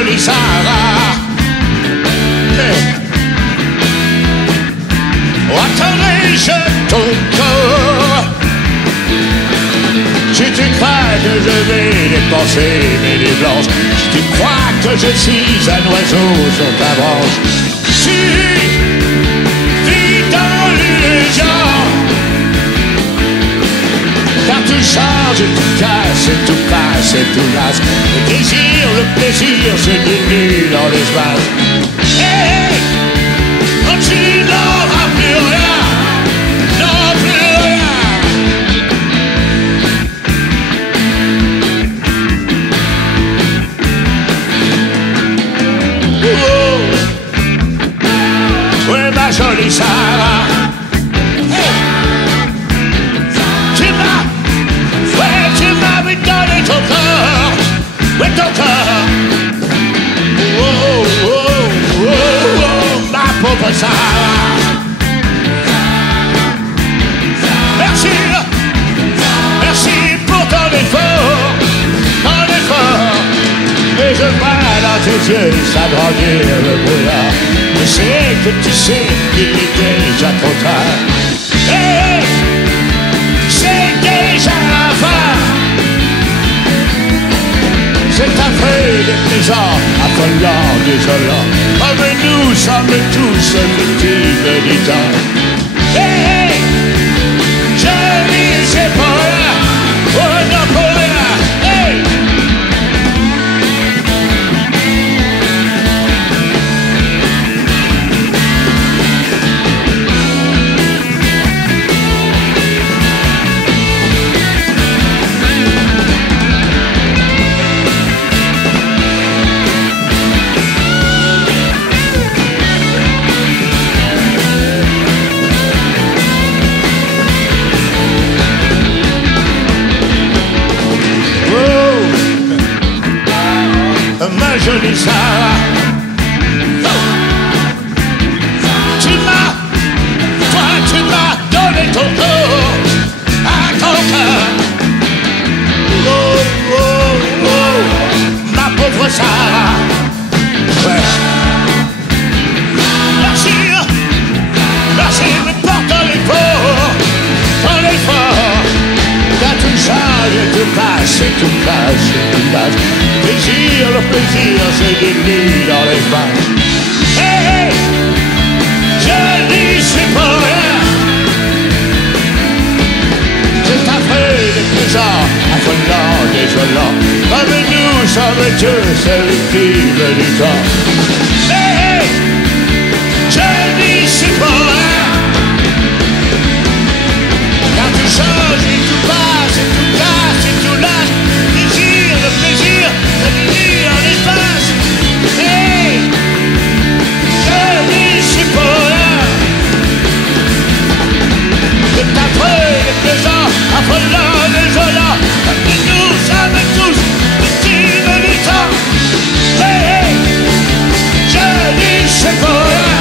jolie Sarah. Mais attendrai-je ton corps? Si tu crois que je vais dépenser mes nuits blanches, si tu crois que je suis un oiseau sur ta branche, tu vis dans l'illusion. Car tout change, tout casse, tout passe, tout lasse. Le désir, le plaisir se dilue dans l'espace. Hey, quand tu n'auras plus rien, non plus rien. Oh, ouais, ma jolie Sarah. With ton corps, oh, oh, oh, oh, ma pauvre Sarah. Merci, merci pour ton effort, et je vois dans tes yeux s'agrandir le brouillard. Je sais que tu sais qu'il est déjà trop tard. Hey, c'est déjà la fin. C'est affreux, déplaisant, affolant, désolant. Oh, mais nous sommes tous victimes du temps. Hey, hey, je dis c'est pour rien, oh non pour rien, hey. Ma jolie Sarah, tu m'as donné ton corps à ton cœur. Oh, oh, oh, ma pauvre Sarah. Ouais. Merci, merci, mais pour ton effort, t'as tout changé, tout passe, tout casse, tout passe. Plaisir, le plaisir se dilue dans l'espace. Hey, hey, je dis c'est pour rien. C'est affreux, déplaisant, affolant, désolant. Comme nous sommes tous victimes du temps. Hey, hey, je dis c'est pour rien. Car tout change et tout passe et tout casse et tout lâche. Plaisir, le plaisir. Dans l'espace, hey, je dis c'est pour rien. C'est affreux, déplaisant, affolant, désolant. Mais nous sommes tous victimes du temps. Hey, hey, je dis c'est pour rien.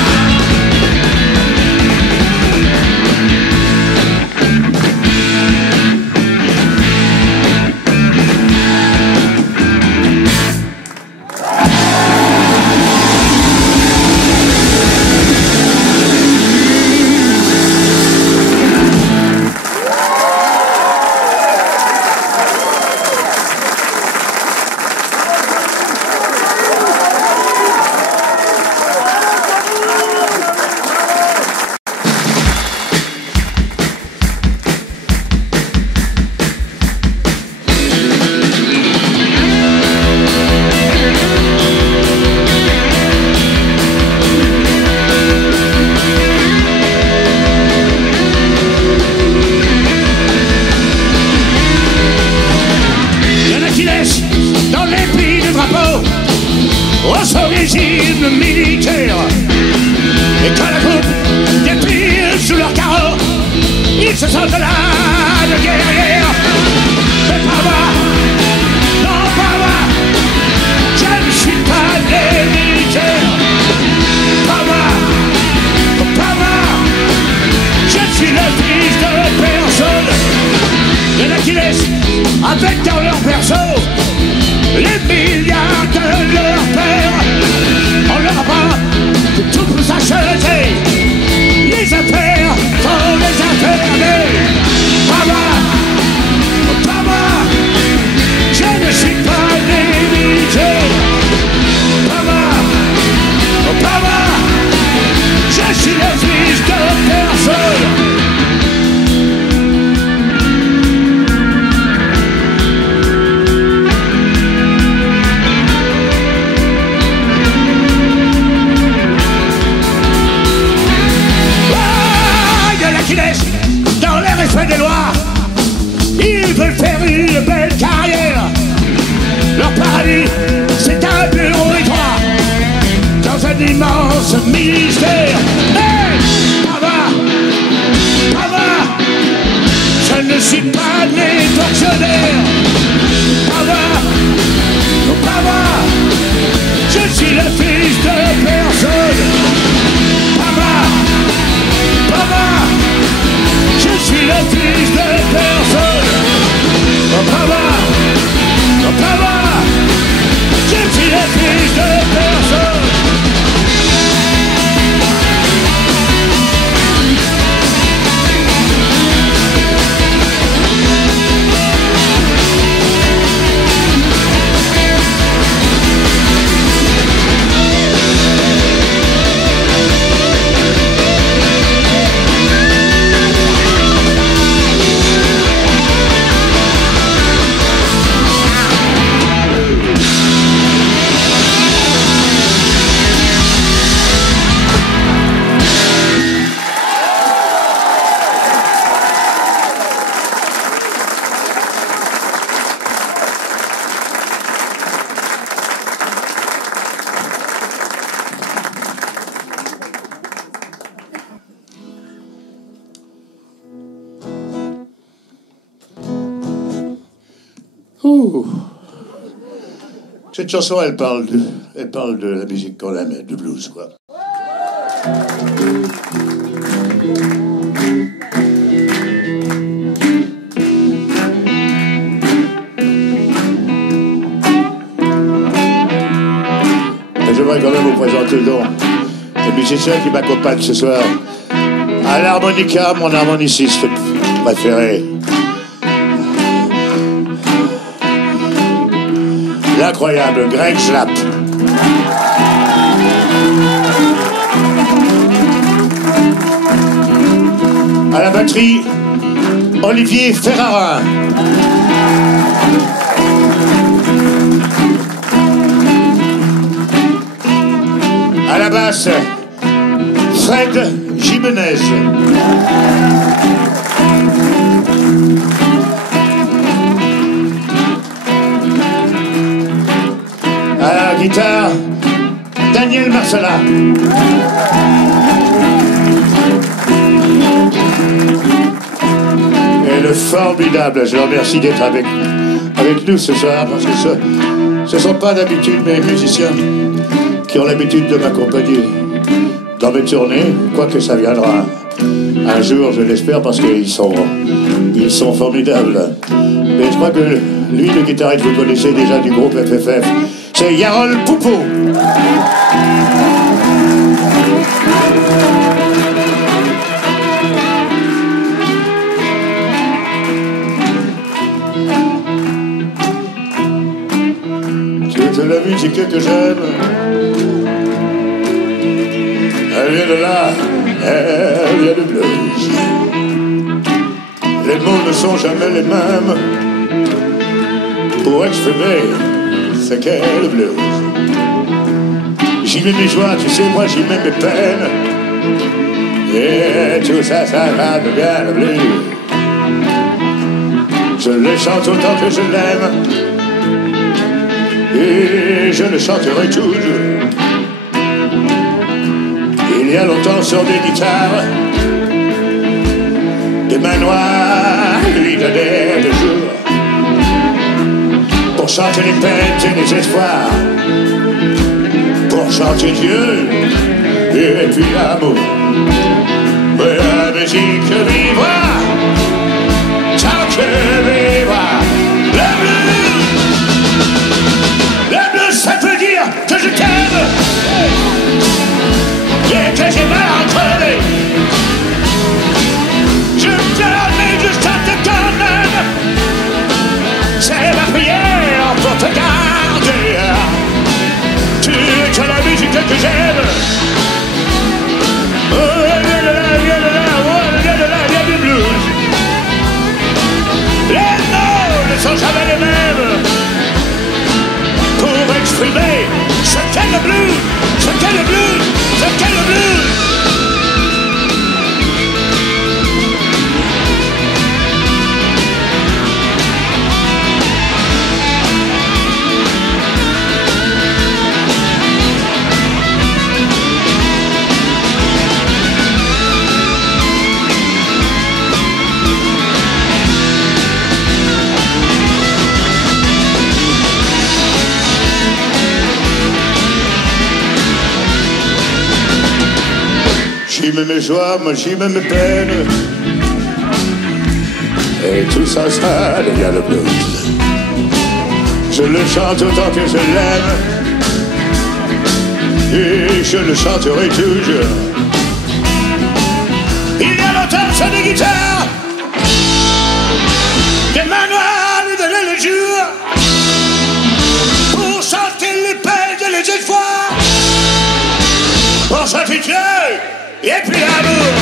Militaire. Et quand la coupe dépile sous leur carreau, ils se sentent là de guerrière. Mais pas moi, non pas moi, je ne suis pas des militaires. Pas moi, je suis le fils de personne. Il y en a qui laissent avec dans leur berceau les milliards de leur père. Ouh. Cette chanson, elle parle de la musique qu'on aime, du blues, quoi. J'aimerais quand même vous présenter donc les musiciens qui m'accompagnent ce soir. À l'harmonica, mon harmoniciste préféré. L'incroyable Greg Slapp. À la batterie, Olivier Ferrarin. À la basse, Fred Jimenez. À la guitare, Daniel Marcella. Et le formidable, je le remercie d'être avec nous ce soir, parce que ce ne sont pas d'habitude mes musiciens qui ont l'habitude de m'accompagner dans mes tournées, quoique ça viendra un jour, je l'espère, parce qu'ils sont formidables. Mais je crois que lui, le guitariste, vous connaissez déjà du groupe FFF, c'est Yarol Poupeau. Toute la musique que j'aime, elle vient de là, elle vient du blues. Les mots ne sont jamais les mêmes pour exprimer ce qu'est le blues. J'y mets mes joies, tu sais, moi j'y mets mes peines. Et tout ça, ça va de bien le blues. Je le chante autant que je l'aime. Et je le chanterai toujours. Il y a longtemps sur des guitares, des mains noires lui donnaient le jour pour chanter les peines et les espoirs, pour chanter Dieu et puis l'amour. Mais la musique vivra tant que vivra le blues. Le blues, ça veut dire que je t'aime et que j'ai mal à crever. Je pleure mais je chante quand même. C'est ma prière pour te garder. Tu es la musique que j'aime. Oh, viens de là, viens de là, oh, viens de là, viens du blues. Les mots ne sont jamais les mêmes pour exprimer ce qu'est le blues, ce qu'est le blues, ce qu'est le blues. J'y mets mes joies, moi j'y mets mes peines. Et tout ça, ça devient le blues. Je le chante autant que je l'aime. Et je le chanterai toujours. Il y a longtemps sur des guitares, des mains noires lui donnaient le jour pour chanter les peines et les espoirs, pour chanter Dieu et puis l'amour.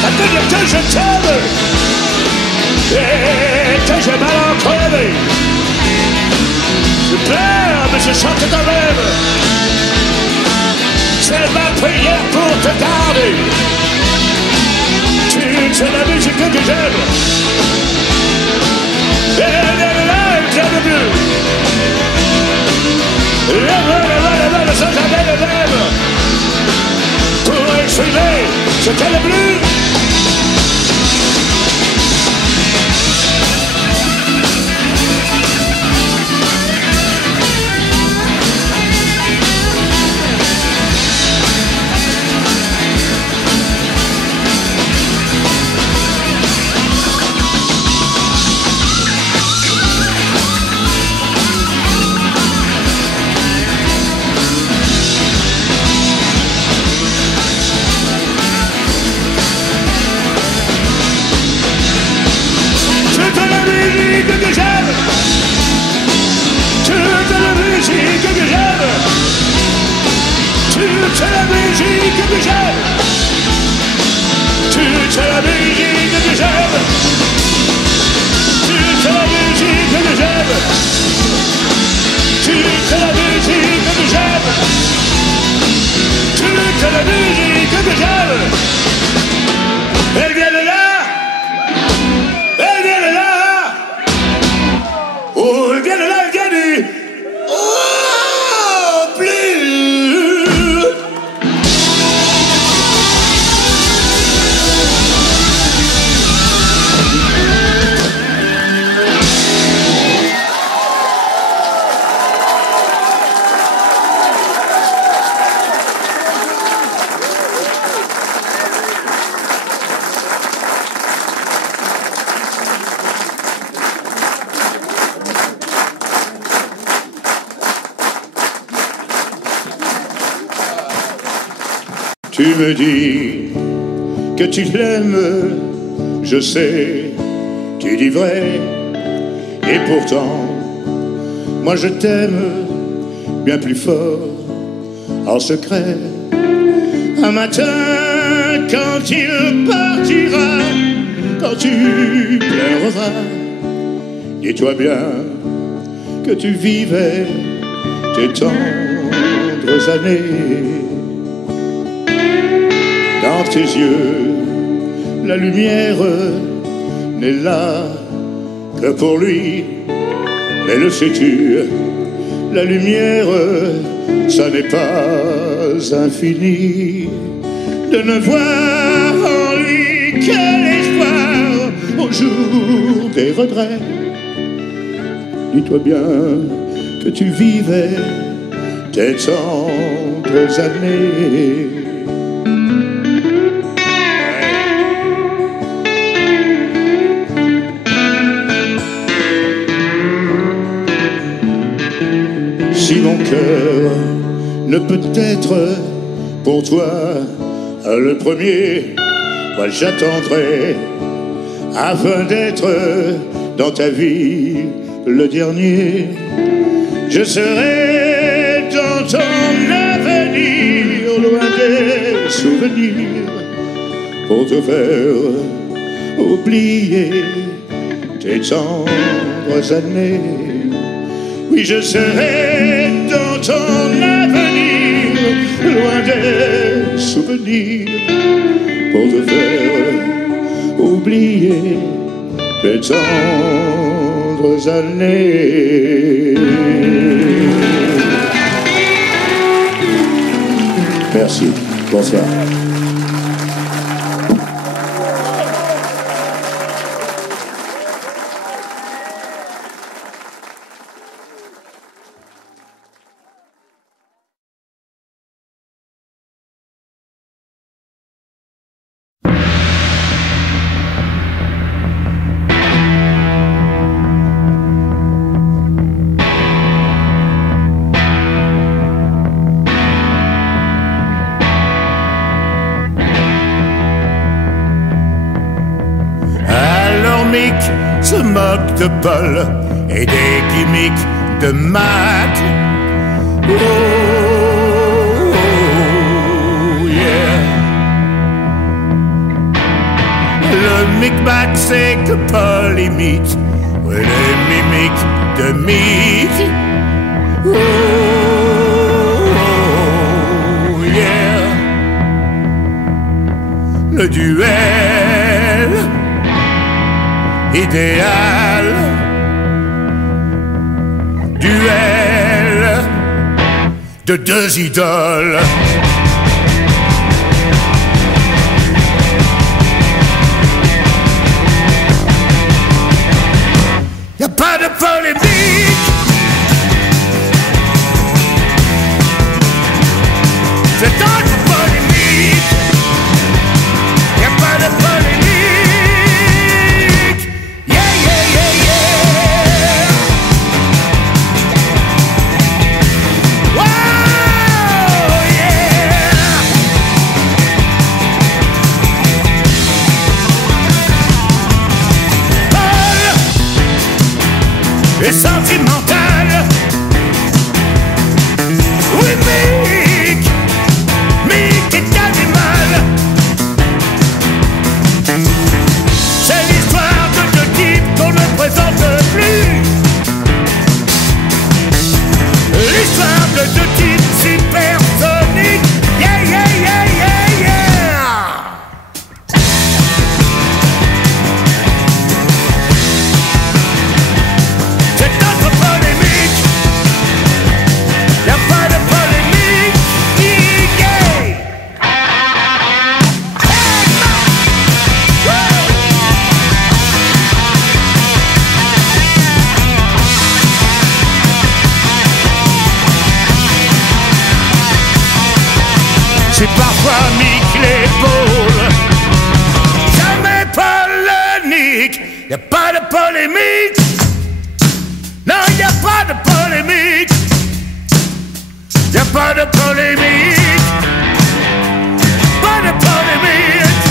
Ça veut dire que je t'aime et que j'ai mal à crever. Je pleure mais je chante quand même. C'est ma prière pour te garder. Tu es la musique que j'aime. Et là, il vient de bleu. Et sans jamais le même pour exprimer ce qu'est le blues. musique que j'aime. Toute la musique que j'aime. Toute la musique que j'aime. Toute la musique que j'aime. Toute la musique que j'aime. Elle vient de là. Elle vient de là. Oh, elle vient de là, elle vient du... Oh, plus. Tu me dis que tu l'aimes, je sais, tu dis vrai, et pourtant, moi je t'aime bien plus fort, en secret. Un matin, quand il partira, quand tu pleureras, dis-toi bien que tu vivais tes tendres années. Dans tes yeux, la lumière n'est là que pour lui. Mais le sais-tu, la lumière, ça n'est pas infini. De ne voir en lui que l'espoir au jour des regrets. Dis-toi bien que tu vivais tes tendres années. Si mon cœur ne peut être pour toi le premier, moi j'attendrai afin d'être dans ta vie le dernier. Je serai dans ton avenir, loin des souvenirs, pour te faire oublier tes tendres années. Oui, je serai dans ton avenir, loin des souvenirs, pour te faire oublier tes tendres années. Merci, bonsoir. Se moque de Paul et des gimmicks de Mac. Oh, yeah. Le micmac c'est que Paul imite les mimiques de Mick. Oh, yeah. Le duel idéal, duel de deux idoles. Y'a pas de polémique, c'est tant de polémique. Y'a pas de polémique. Et sentimental, oui, Mick, de type supersonique. Yeah, yeah, yeah, yeah, yeah. C'est notre polémique. Y'a pas de polémique. Yeah. J'ai parfois nique l'épaule, jamais polémique. Y'a pas de polémique. Non, y'a pas de polémique. Y'a pas de polémique. Pas de polémique.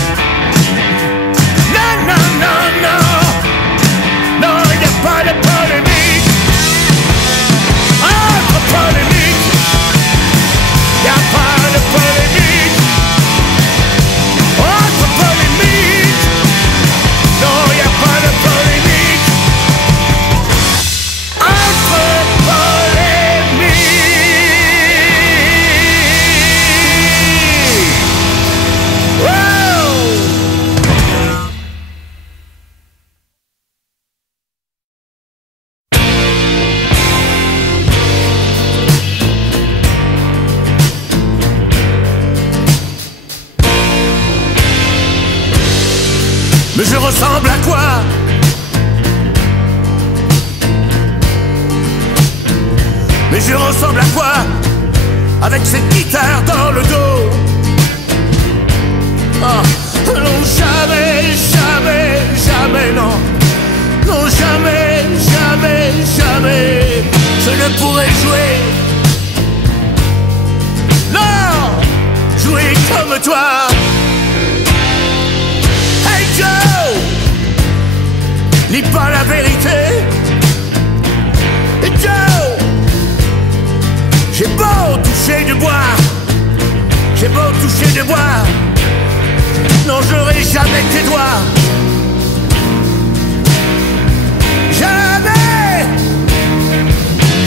Non, non, non, non. Non, y'a pas de polémique. Entre polémique. Y'a pas de polémique. Entre polémique. Non, y'a pas de polémique. Entre polémique. Wow. Mais je ressemble à quoi? Mais je ressemble à quoi? Avec cette guitare dans le dos. Oh, non, jamais, jamais, jamais, non. Non, jamais, jamais, jamais je ne pourrai jouer. Non, jouer comme toi. Hey Joe, lis pas la vérité. Hey Joe, j'ai beau toucher du bois, j'ai beau toucher du bois, non j'aurai jamais tes doigts. Jamais,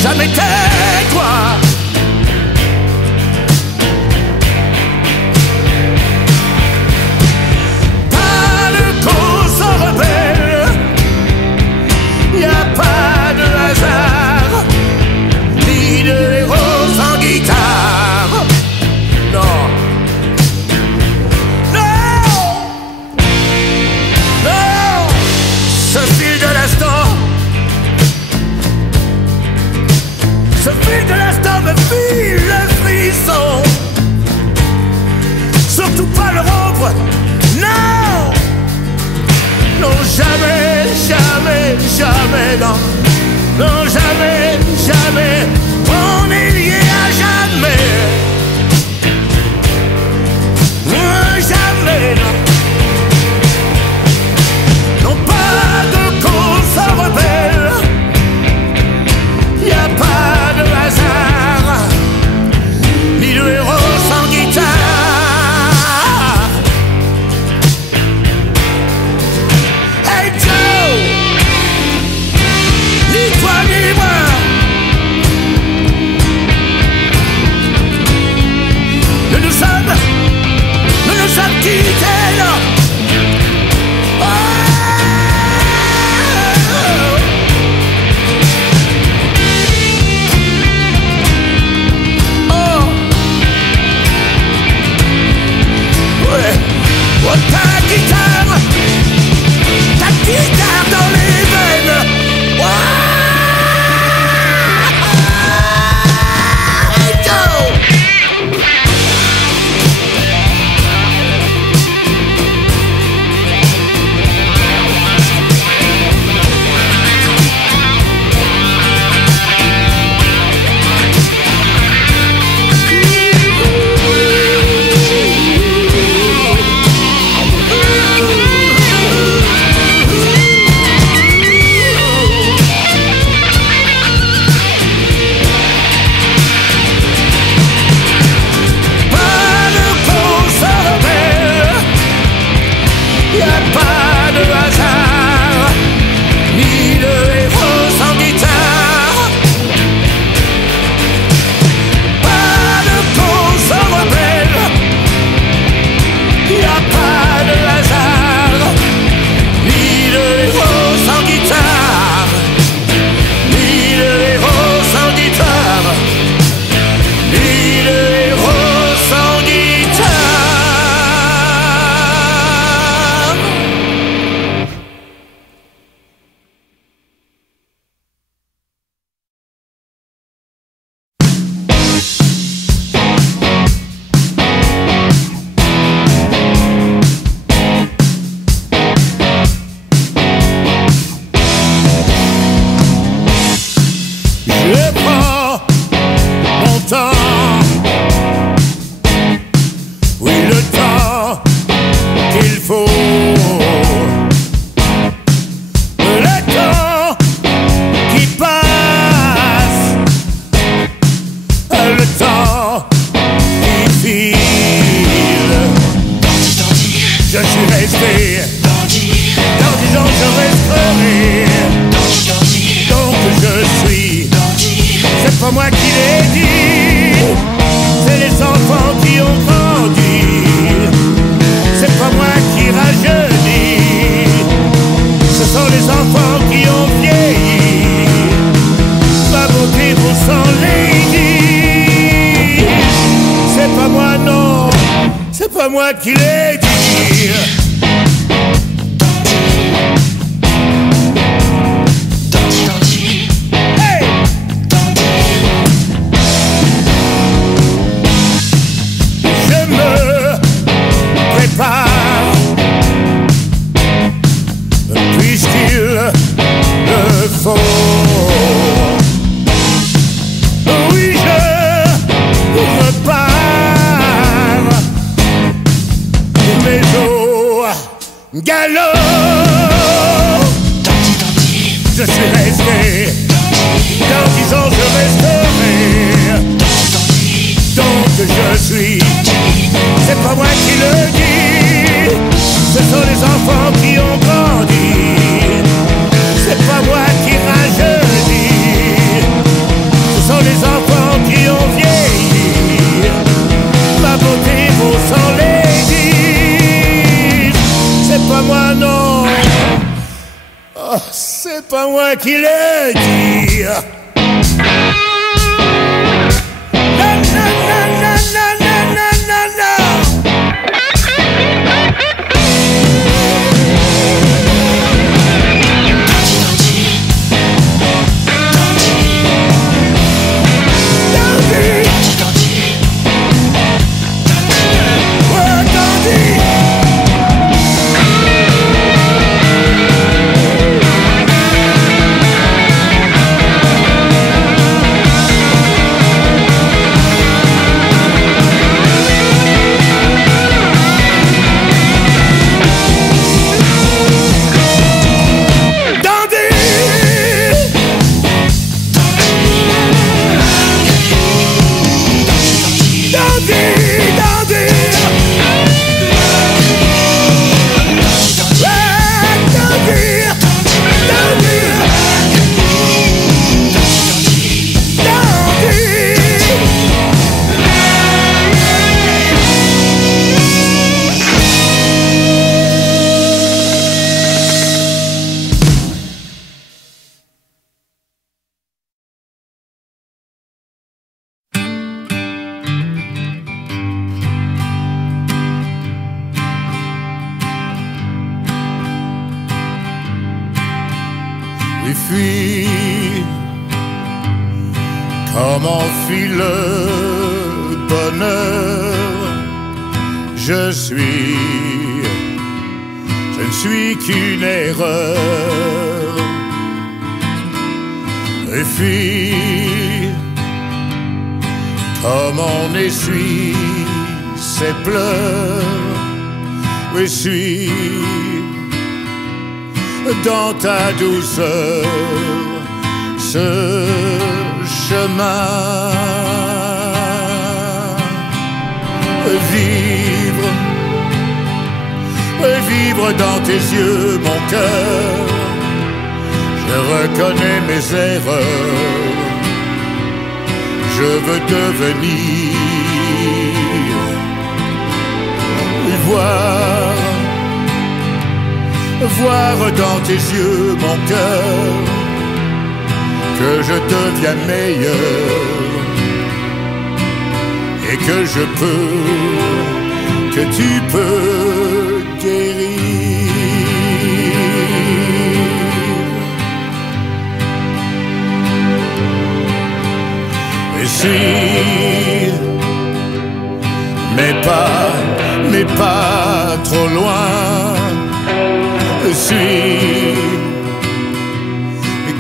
jamais tes doigts. Y'a pas de hasard, ni de héros sans guitare. Non, non, non. Ce fil de l'instant, ce fil de l'instant me file le frisson. Surtout pas le rompre, non. Non, jamais, jamais, jamais, non. Non, jamais, jamais. On est lié à jamais. Jamais, non. Non, pas de cause sans rebelle. Y'a pas de hasard, ni de héros sans guitare. Hey Joe, ni toi ni moi, rester. Dans 10 ans je resterai. Donc je suis. C'est pas moi qui l'ai dit. C'est les enfants qui ont grandi. C'est pas moi qui rajeunis. Ce sont les enfants qui ont vieilli. Ma beauté vous s'en lady. C'est pas moi non. C'est pas moi qui l'ai dit. Puisqu'il le faut. Oui, je repars, mais au galop. Je suis resté. Dans 10 ans je resterai. Donc je suis. C'est pas moi qui le dis. Ce sont les enfants qui ont grandi. C'est pas moi qui rajeunis. Ce sont les enfants qui ont vieilli. Ma beauté vaut 100 ladies. C'est pas moi non. Oh, c'est pas moi qui le dis. Et fuis comme enfile le bonheur. Je ne suis qu'une erreur. Et fuis comme on essuie ses pleurs. Et suis dans ta douceur ce chemin. Vivre dans tes yeux mon cœur. Je reconnais mes erreurs. Je veux devenir voir dans tes yeux mon cœur, que je deviens meilleur et que je peux, que tu peux guérir. Et si, mais pas trop loin. Suis,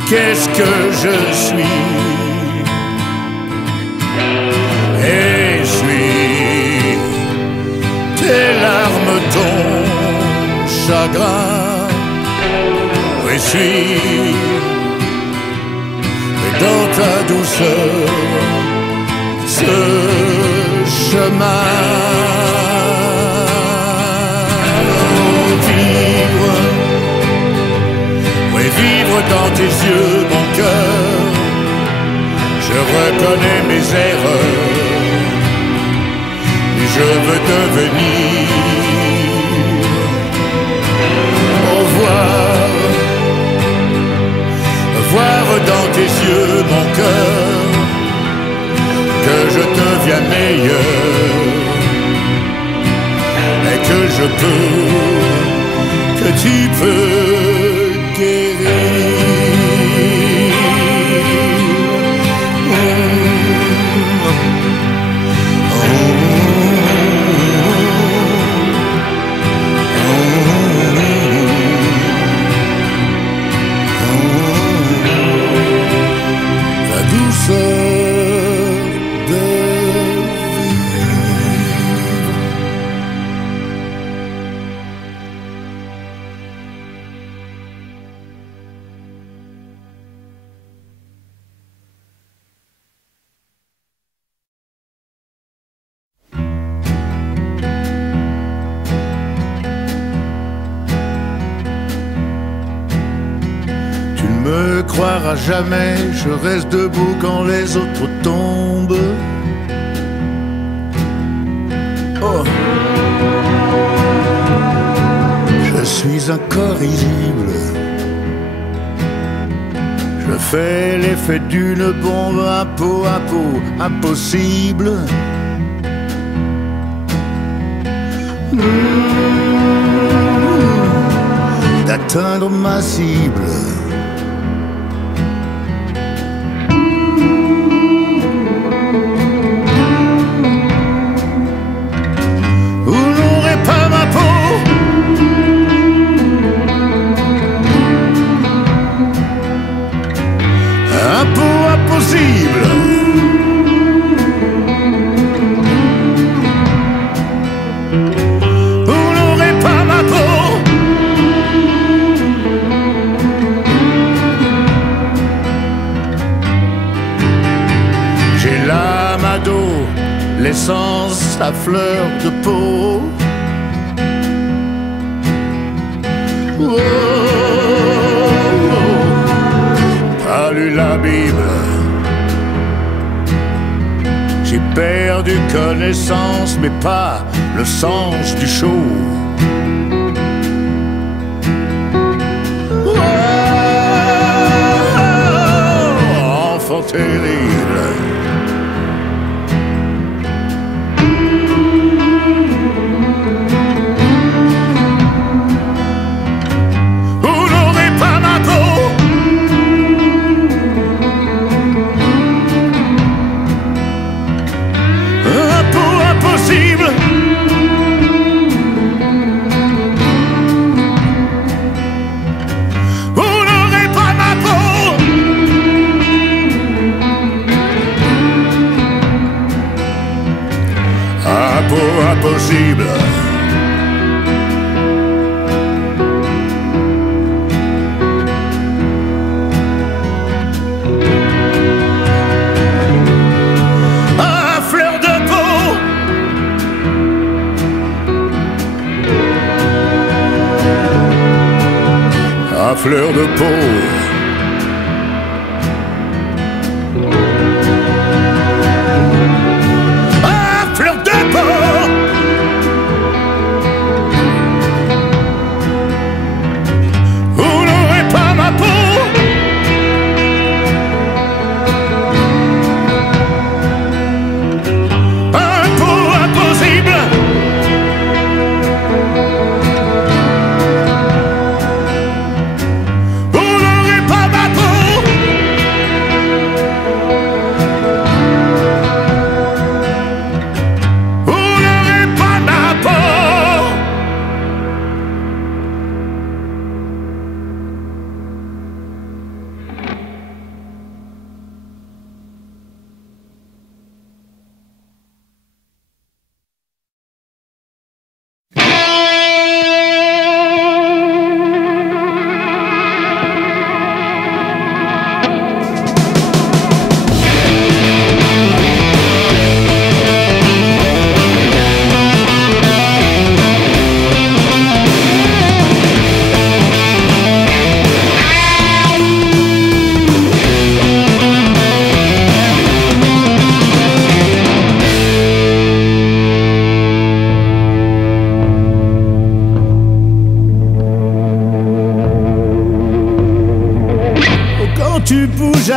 qu'est-ce que je suis? Et suis tes larmes, ton chagrin. Et suis dans ta douceur ce chemin. vivre dans tes yeux, mon cœur. Je reconnais mes erreurs, mais je veux devenir. Au revoir, voir dans tes yeux, mon cœur, que je deviens meilleur et que je peux, que tu peux guérir. La douceur de vivre. Tu ne me croiras jamais, je reste debout quand les autres tombent. Oh, je suis incorrigible. Je fais l'effet d'une bombe à peau, impossible. D'atteindre ma cible. Vous n'aurez pas ma peau. Un peau impossible. Vous n'aurez pas ma peau. J'ai l'amado, l'essence à fleur de peau. Oh, oh, oh. Pas lu la Bible. J'ai perdu connaissance, mais pas le sens du show. Oh, enfant terrible. Vous n'aurez pas ma peau. Un peau impossible. Vous n'aurez pas ma peau. Un peau impossible. À fleur de peau. À fleur de peau. À fleur de peau. Vous n'aurez pas ma peau. Un peau impossible. Vous n'aurez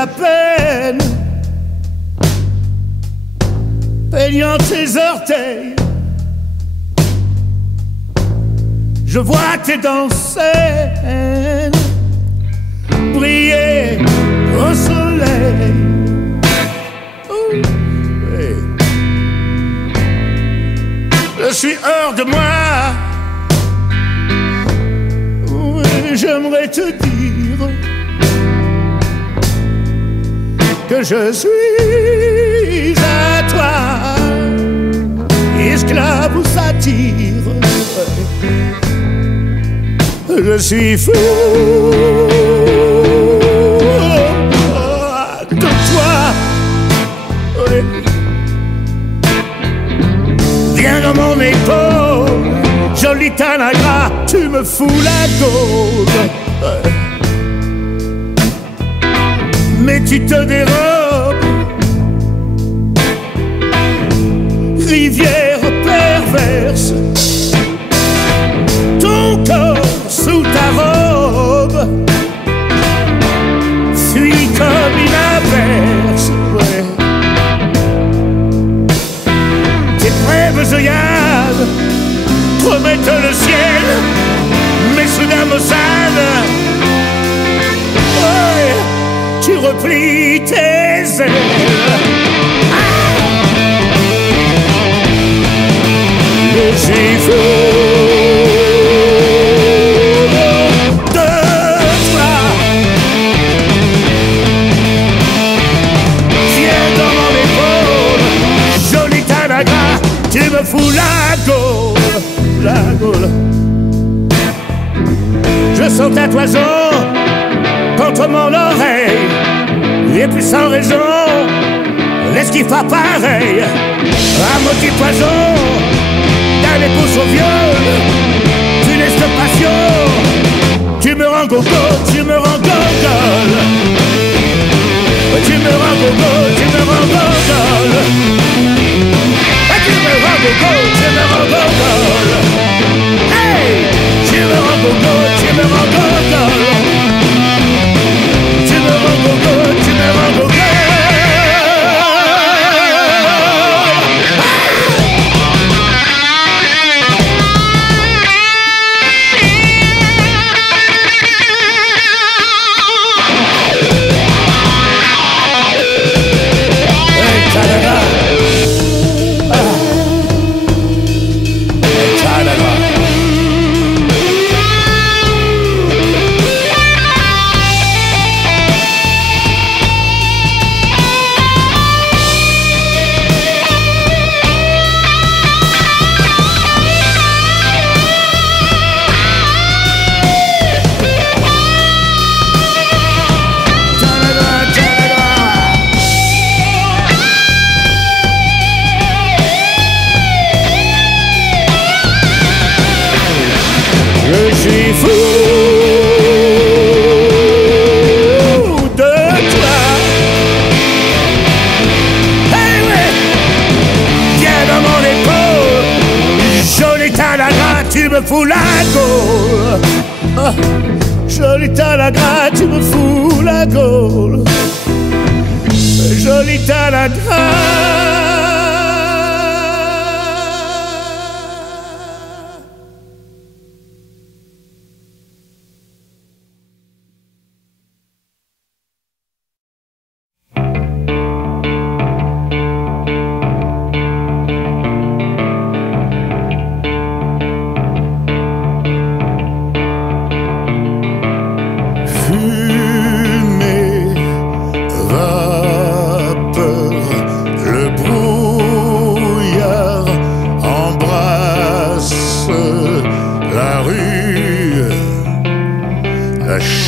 la peine, peignant tes orteils. Je vois tes dents saines briller au soleil. Oh, oui. Je suis hors de moi. Oui, j'aimerais te dire que je suis à toi, esclave ou satire. Je suis fou de toi. Oui. Viens dans mon épaule, joli Tanagra, tu me fous la gaule. Mais tu te dérobes, rivière perverse, ton corps sous ta robe fuit comme une averse. Ouais. Tes brèves œillades promettent le ciel, mais soudain Mossad, ouais, tu replies tes ailes. Je suis fou de toi. Viens dans mon épaule, joli Tanagra, tu me fous la gaule, la gaule. Je sens ta toison contre mon oreille, et puis sans raison, l'esquive pas pareil. À moitié poison, dans les pouces au viol, funeste passion, tu me rends gogo, tu me rends gogol. Tu me rends gogo, tu me rends gogol. Tu me rends gogo, tu me rends gogol. Hey, tu me rends gogo, tu me rends gogol. Tu me rends gogo, tu me rends gogol. Je suis fou de toi. Hey, ouais. Viens dans mon épaule, joli Tanagra, tu me fous la gaule. Ah, joli Tanagra, tu me fous la gaule. Joli Tanagra.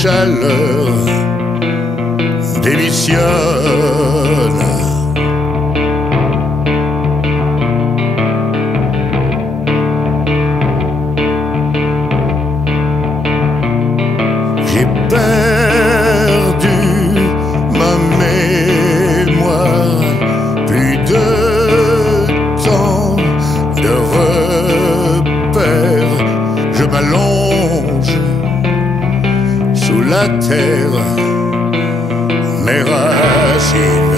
Chaleur démissionne. J'ai perdu ma mémoire, plus de temps de repères. Je m'allonge sous la terre, mes rêves machine.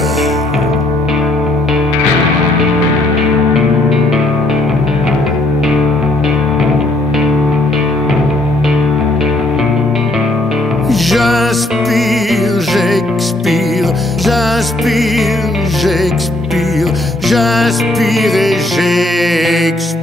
J'inspire, j'expire, j'inspire, j'expire, j'inspire et j'expire.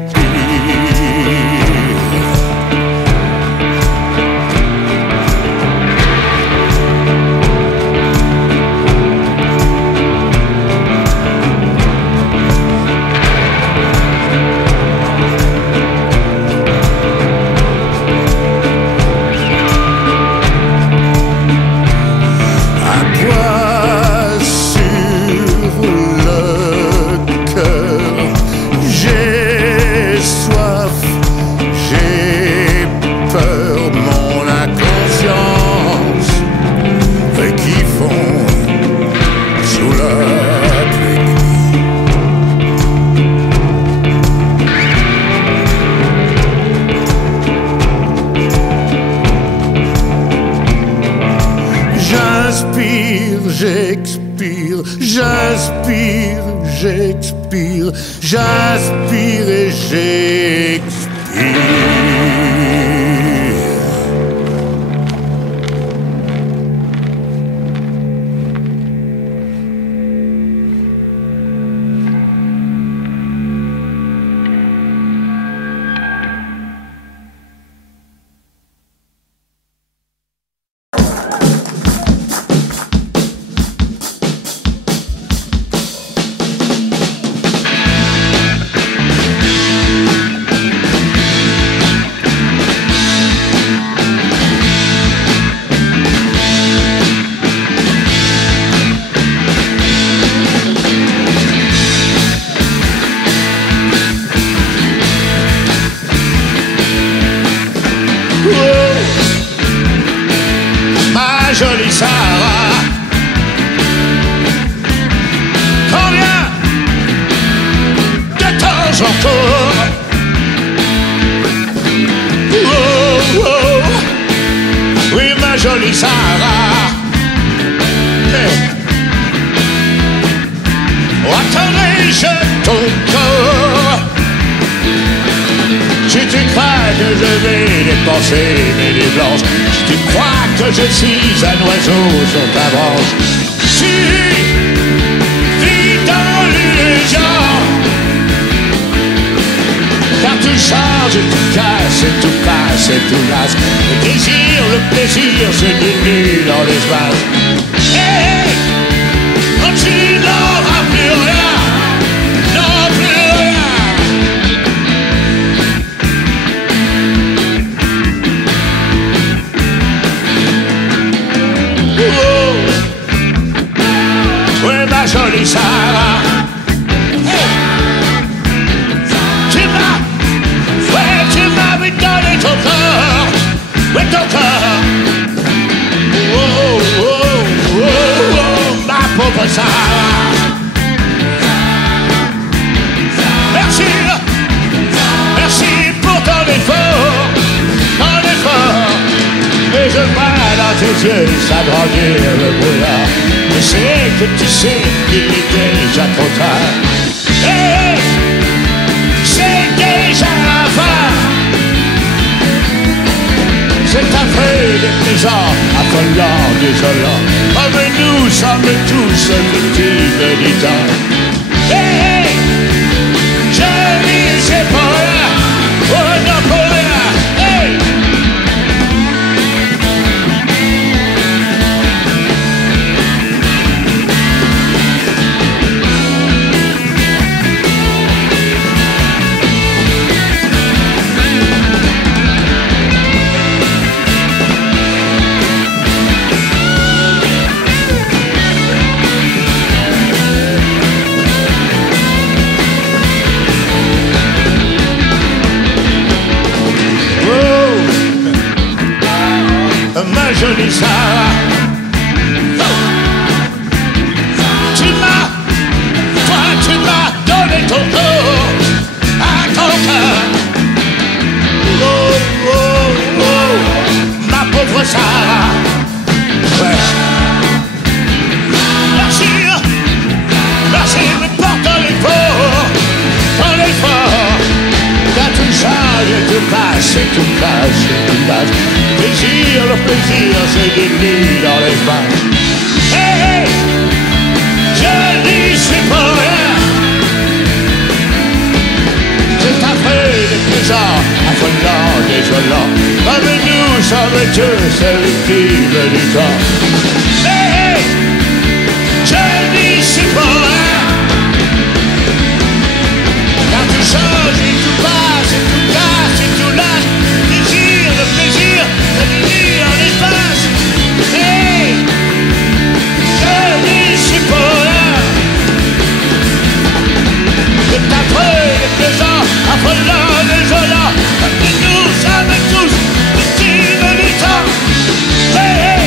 J'expire, j'inspire, j'expire, j'inspire et j'expire. Jolie Sarah, combien de temps encore? Oh, oh, oui, ma jolie Sarah, où attendrai-je ton corps? Si tu crois que je vais dépenser mes nuits blanches, si tu crois que je suis un oiseau sur ta branche, si vis dans l'illusion, car tout change, tout casse, et tout passe, et tout lasse. Le désir, le plaisir se dilue dans l'espace. Hey, quand tu n'auras plus rien, non plus rien. Ma jolie Sarah, hey. Tu m'as donné ton corps, ouais, ton corps. Oh, oh, oh, oh, ma pauvre Sarah. Merci, merci pour ton effort, et je vois dans tes yeux s'agrandir le brouillard. Je sais que tu sais qu'il est déjà trop tard. Hey, c'est déjà la fin. C'est affreux, déplaisant, affolant, désolant. Oh, mais nous sommes tous victimes du temps. Hey, je dis c'est pour rien, oh non pour rien. Hey. Ma jolie Sarah, tu m'as donné ton corps à ton cœur. Oh, oh, oh, ma pauvre Sarah, ouais. Merci. plaisir se déplie dans l'espace. Hey, hey, je n'y suis pas rien. C'est affreux de plaisant, affolant, désolant. Comme nous sommes tous victimes du temps. Hey, hey, je n'y suis pas rien. Car tout change et tout passe et tout casse et tout lâche. Le plaisir de vivre en espace. Hey, je n'y suis pas là. C'est affreux et plaisant, affolant, désolant. Mais nous sommes tous victimes du temps. Hey, hey,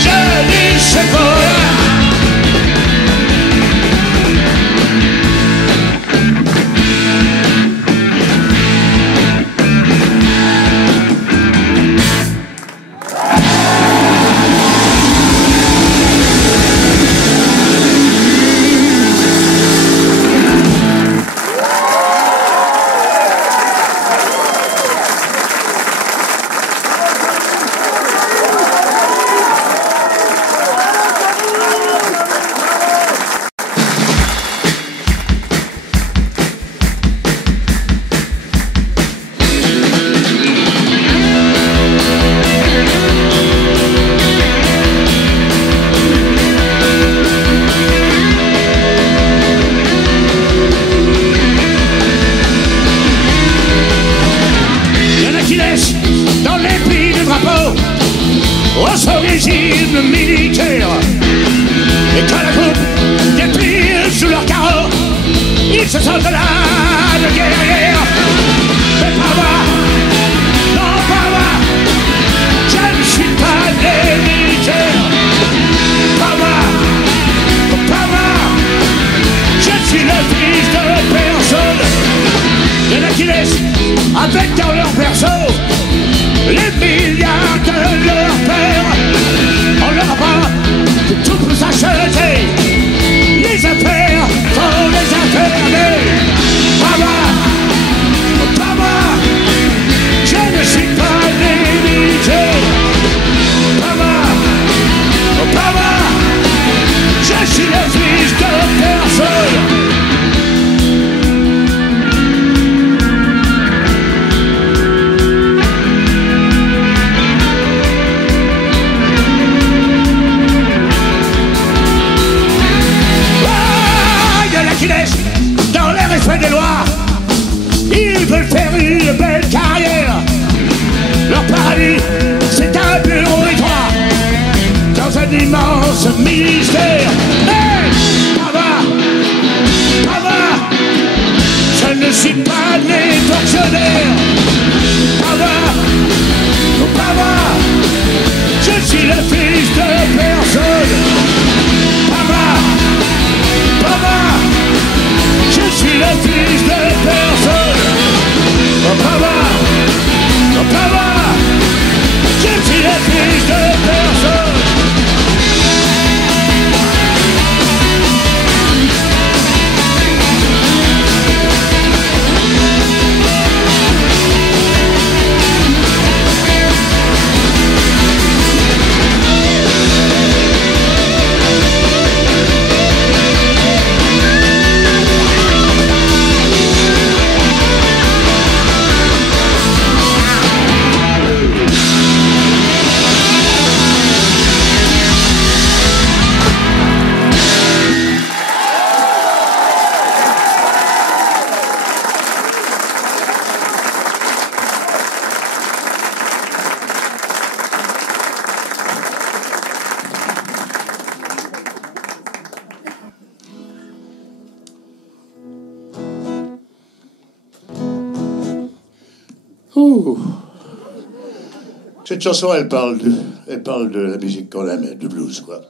je n'y suis pas là. Militaire. Et quand la coupe déplie sous leur carreau, ils se sentent là de guerrière. Mais pas moi, non pas moi, je ne suis pas des militaires. Pas moi, je suis le fils de personne. Il y en a qui laissent avec dans leur berceau les milliards de leur père. On leur a pas que tout peut s'acheter. Les affaires sont les affaires. Mais pas moi, je ne suis pas limité. Pas moi, je suis le fils de personne. Dans les respects des lois, ils veulent faire une belle carrière. Leur paradis, c'est un bureau étroit dans un immense ministère. Mais pas moi, je ne suis pas né fonctionnaire. Pas moi, je suis le fils de personne. Pas moi, je suis le fils de personne. Pas moi, je suis le fils de personne. Cette chanson, elle parle de la musique qu'on aime, du blues, quoi.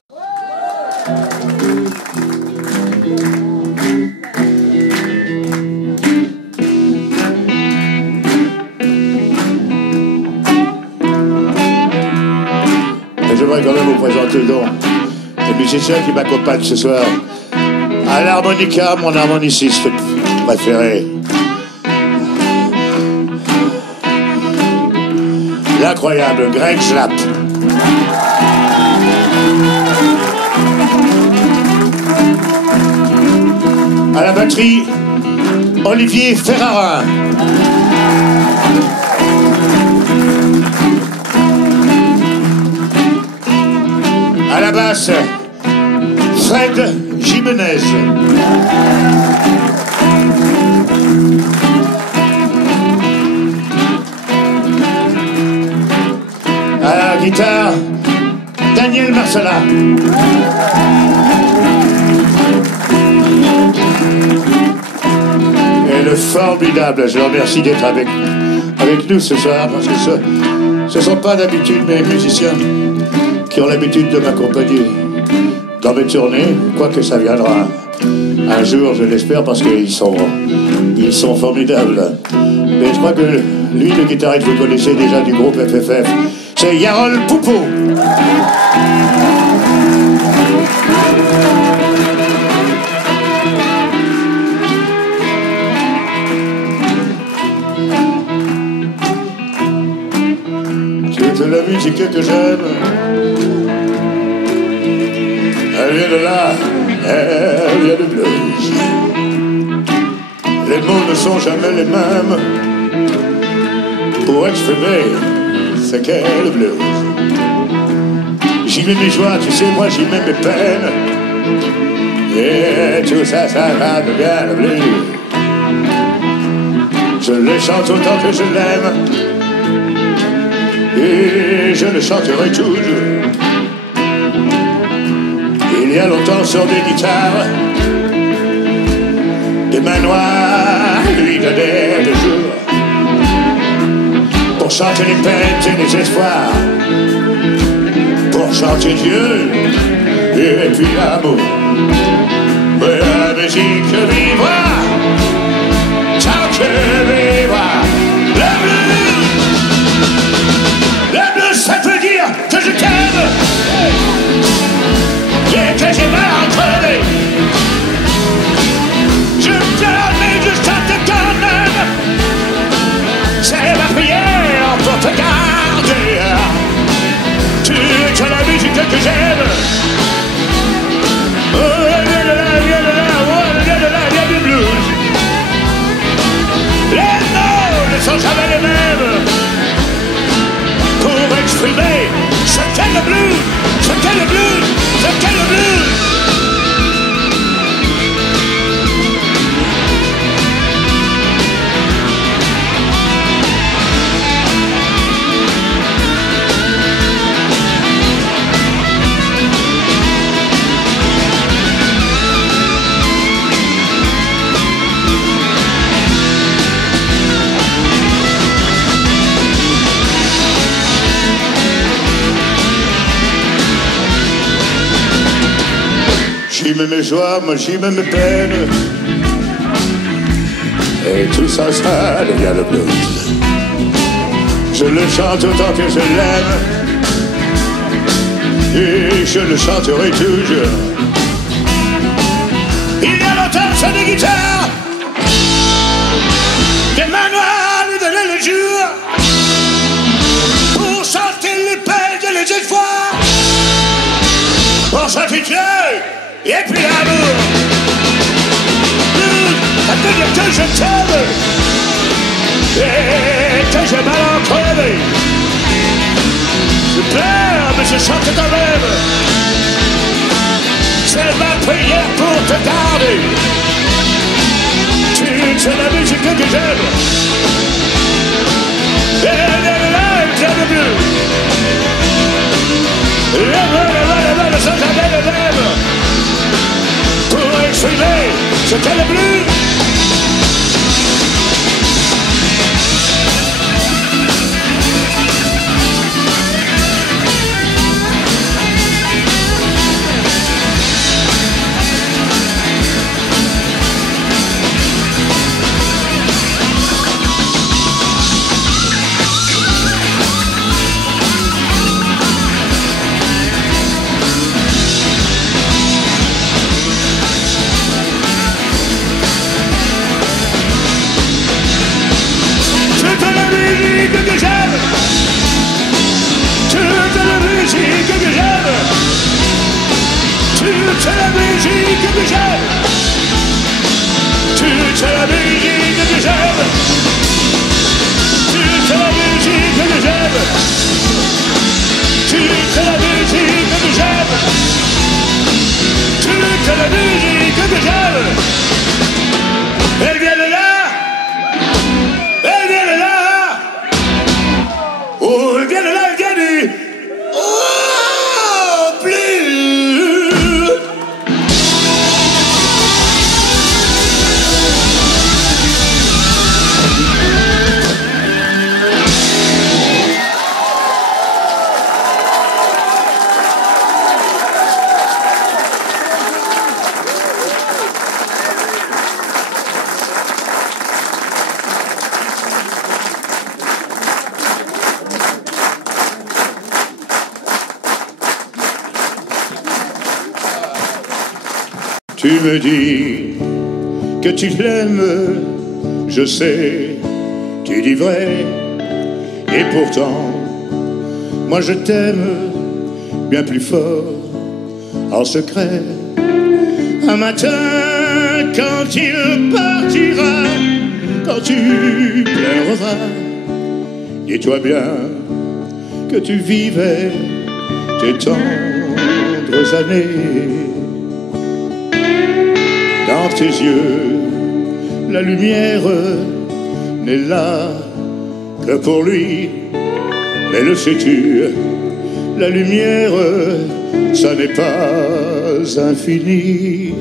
J'aimerais quand même vous présenter donc les musiciens qui m'accompagnent ce soir. À l'harmonica, mon harmoniciste préféré. l'incroyable Greg Schlapp. À la batterie, Olivier Ferrarin. À la basse, Fred Jimenez. À la guitare, Daniel Marcelin. Et le formidable, je le remercie d'être avec nous ce soir, parce que ce ne sont pas d'habitude mes musiciens qui ont l'habitude de m'accompagner dans mes tournées, quoique ça viendra un jour, je l'espère, parce qu'ils sont formidables. Mais je crois que lui, le guitariste, vous connaissez déjà du groupe FFF, c'est Yarol Poupeau. Toute la musique que j'aime, elle vient de là, elle vient de blues. Les mots ne sont jamais les mêmes pour exprimer ce qu'est le blues. J'y mets mes joies, tu sais, moi j'y mets mes peines. Et tout ça, ça va de bien le blues. Je le chante autant que je l'aime, et je le chanterai toujours. Il y a longtemps sur des guitares, des mains noires lui donnaient le jour, pour chanter les peines et les espoirs, pour chanter Dieu et puis l'amour. Mais la musique vivra tant que vivra le blues. Le blues, ça veut dire que je t'aime et que j'ai mal entraîné. Je pleure mais je chante quand même. C'est ma prière pour te garder. Tu es la musique que j'aime. Oh, viens de là, viens de là, oh, viens de là, viens du blues. Les mots ne sont jamais les mêmes pour exprimer ce qu'est le blues, ce qu'est le blues, ce qu'est le blues. J'y mets mes joies, moi j'y mets mes peines, et tout ça, ça devient le blues. Je le chante autant que je l'aime, et je le chanterai toujours. Il y a longtemps sur des guitares, des mains noires lui donnaient le jour, pour chanter les peines et les espoirs, pour chanter Dieu et puis l'amour. Ça veut dire que je t'aime et que j'ai mal entraîné. Je pleure mais je chante quand même. C'est ma prière pour te garder. Tu es la musique que j'aime. Et là, il vient de bleu. Et là, ne sont jamais les mêmes pour exprimer ce qu'est le blues. Tu me dis que tu l'aimes, je sais, tu dis vrai. Et pourtant, moi je t'aime bien plus fort, en secret. Un matin, quand il partira, quand tu pleureras, dis-toi bien que tu vivais tes tendres années. Dans tes yeux, la lumière n'est là que pour lui. Mais le sais-tu, la lumière, ça n'est pas infini.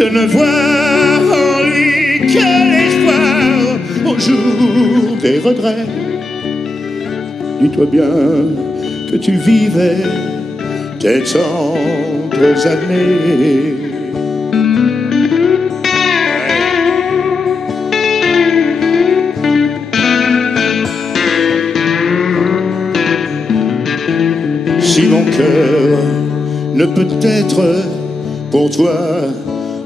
De ne voir en lui que l'espoir au jour des regrets. Dis-toi bien que tu vivais tes tendres années. Si mon cœur ne peut être pour toi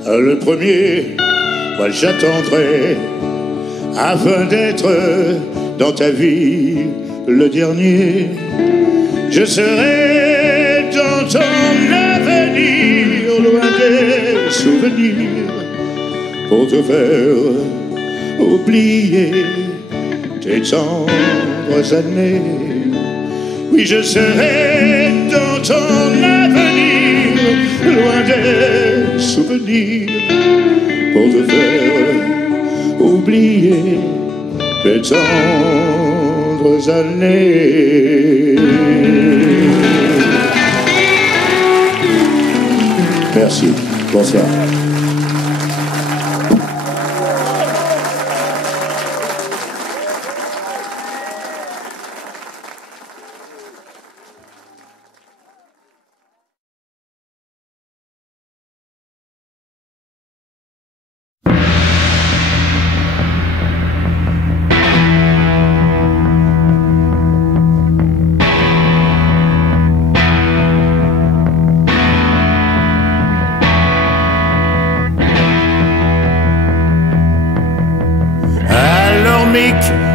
le premier, moi j'attendrai afin d'être dans ta vie le dernier. Je serai dans ton avenir, loin des souvenirs, pour te faire oublier tes tendres années. Oui, je serai dans ton avenir, loin des souvenirs, pour te faire oublier tes tendres années. Merci, bonsoir.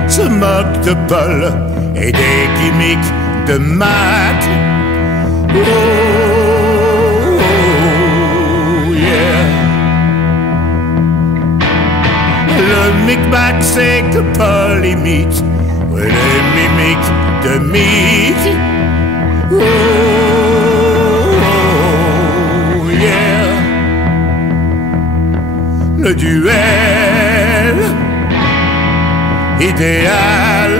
Se moque de Paul et des gimmicks de Matt. Oh, oh, yeah. Le micmac c'est que Paul imite les mimiques de Mick. Oh, oh, yeah. Le duel idéal,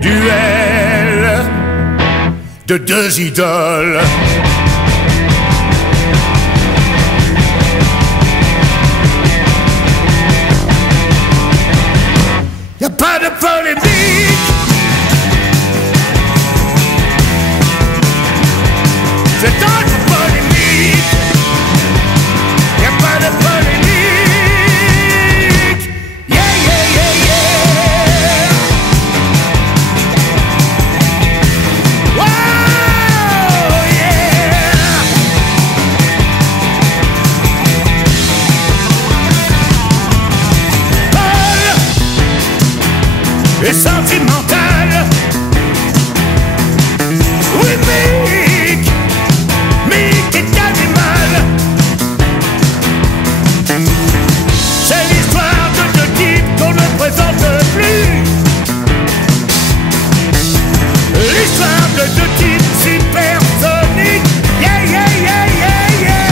duel de deux idoles. Y'a pas de polémique, c'est tant de polémique. Y'a pas de polémique. Et sentimental. Oui, Mick est animal. C'est l'histoire de deux types qu'on ne présente plus. L'histoire de deux types supersoniques. Yeah, yeah, yeah, yeah, yeah.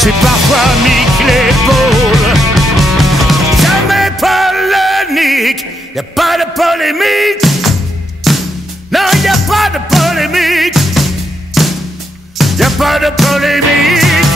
C'est parfois Mick l'épaule, jamais polémique. Y'a pas de polémique. Non, y'a pas de polémique. Y'a pas de polémique.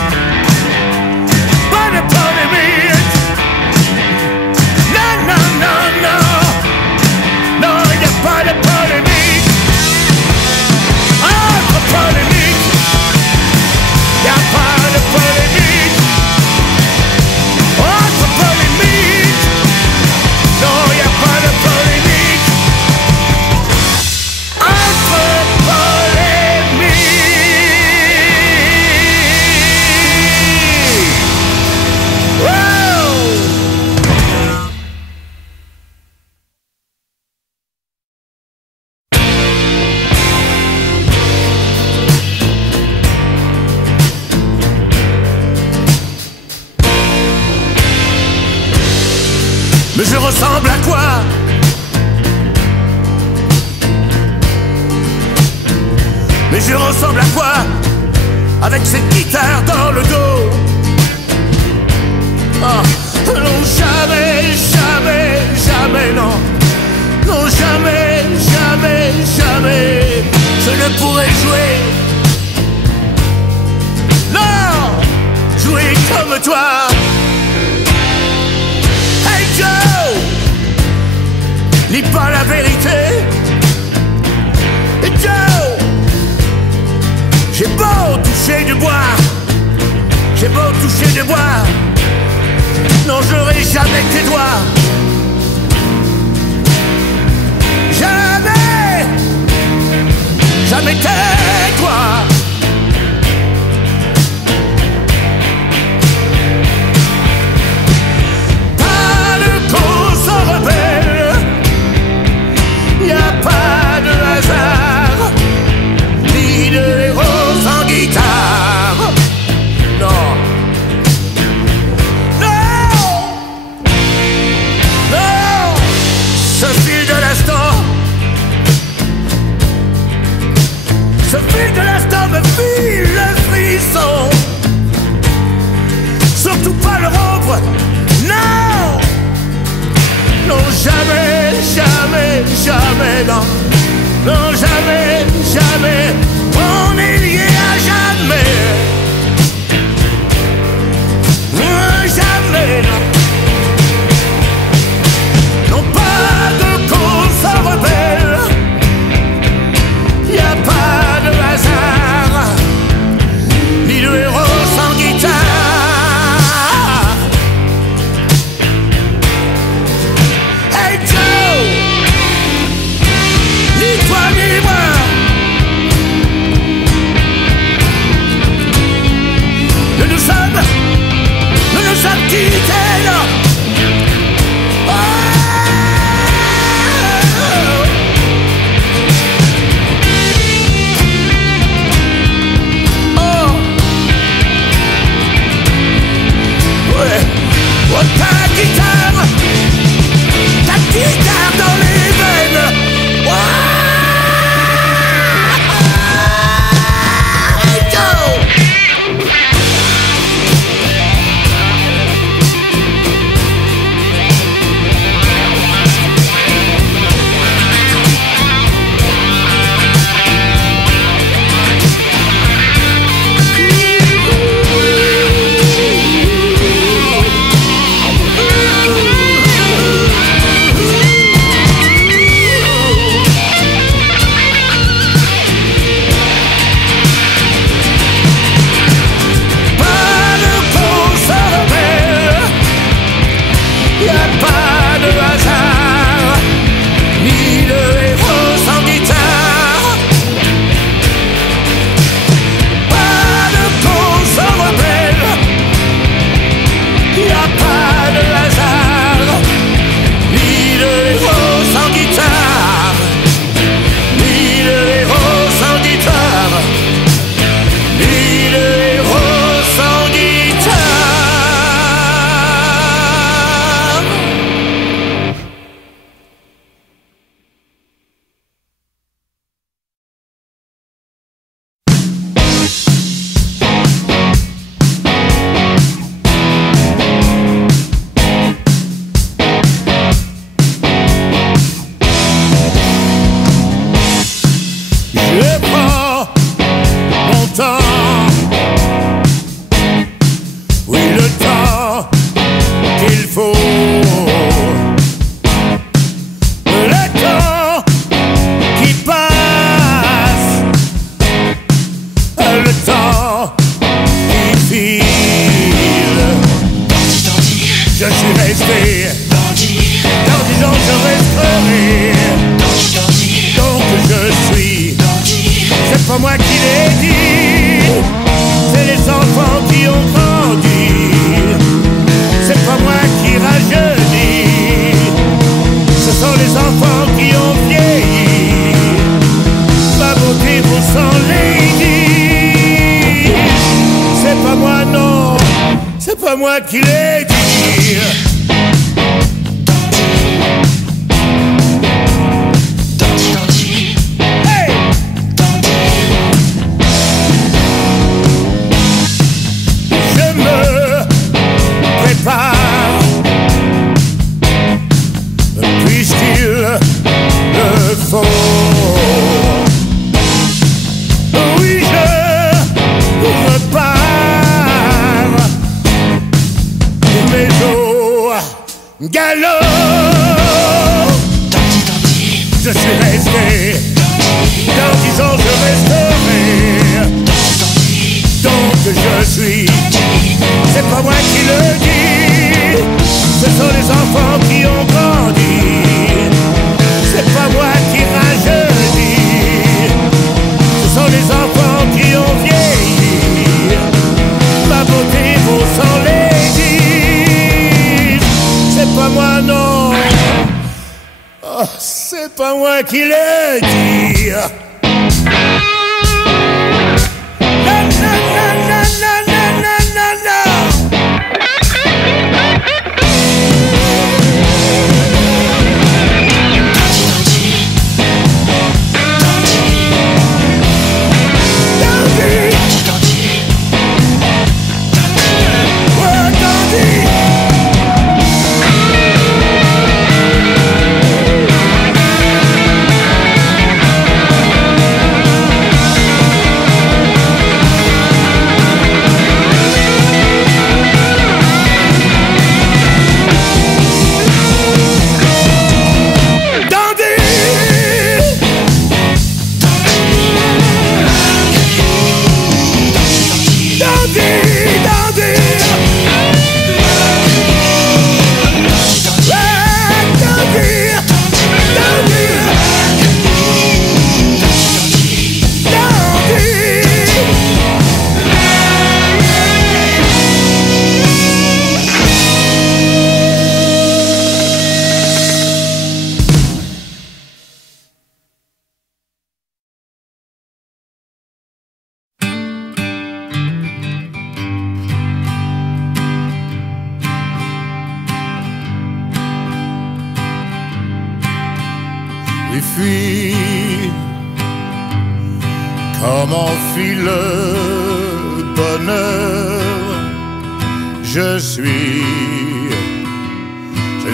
Mais je ressemble à quoi? Mais je ressemble à quoi? Avec cette guitare dans le dos. Oh, non, jamais, jamais, jamais, non. Non, jamais, jamais, jamais je ne pourrai jouer. Non, jouer comme toi. Hey Joe, lis pas la vérité. Hey Joe, j'ai beau toucher du bois, j'ai beau toucher du bois, non, j'aurai jamais tes doigts. Jamais, jamais tais-toi. Pas de cause sans rebelle, y a pas de hasard, ni de héros sans guitare. Non, non, non, ce fil de l'instant, ce fil de l'instant me file le frisson. Surtout pas le rompre, non. Non, jamais, jamais, jamais, non. Non, jamais, jamais, on est lié à jamais. Jamais, non. Non, pas de cause sans rebelle, y a pas de hasard, ni de héros sans guitare. Hey Joe, ni toi ni moi, nous nous sommes quittés, non. Oh, ta guitare dans les veines. Oh, hey Joe. pas moi qui l'ai dit, c'est les enfants qui ont grandi, c'est pas moi qui rajeunis, ce sont les enfants qui ont vieilli, ma beauté vous s'en lady, c'est pas moi non, c'est pas moi qui l'ai dit. galop. Je suis resté, dans 10 ans je resterai. Donc je suis, c'est pas moi qui le dis, ce sont les enfants qui ont grandi. C'est pas moi qui rajeunis, ce sont les enfants qui ont vieilli. Ma beauté vaut sans les dire. C'est pas moi non, oh, c'est pas moi qui le dis. Fuis, comment fuit le bonheur. Je ne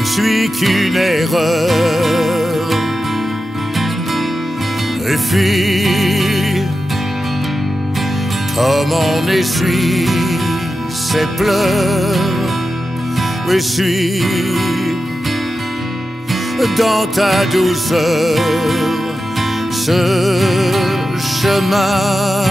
suis qu'une erreur. Et puis, comment on essuie ses pleurs. Oui, suis dans ta douceur ce chemin.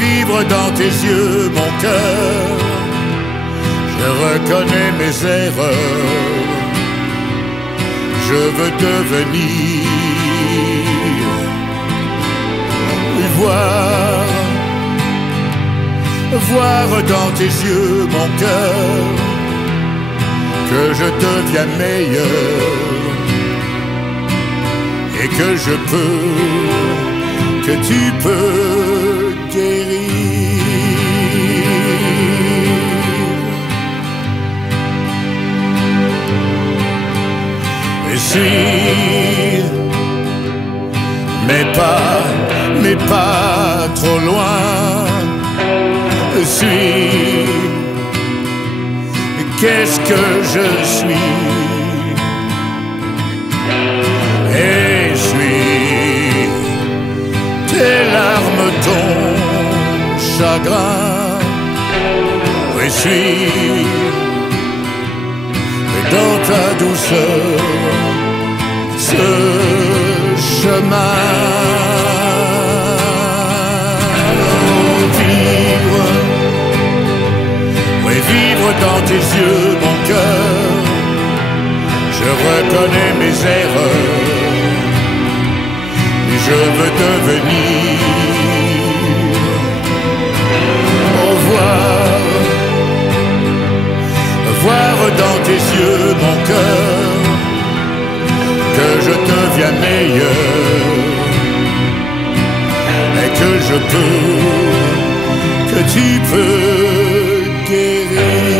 Vivre dans tes yeux mon cœur. Je reconnais mes erreurs. Je veux devenir, voir dans tes yeux mon cœur, que je deviens meilleur et que je peux, que tu peux guérir. Et si, mais pas trop loin. Qu'est-ce que je suis? Et suis tes larmes, ton chagrin. Oui, suis dans ta douceur ce chemin. Vivre dans tes yeux mon cœur. Je reconnais mes erreurs, mais je veux devenir. Voir dans tes yeux mon cœur, que je deviens meilleur et que je peux, que tu peux guérir.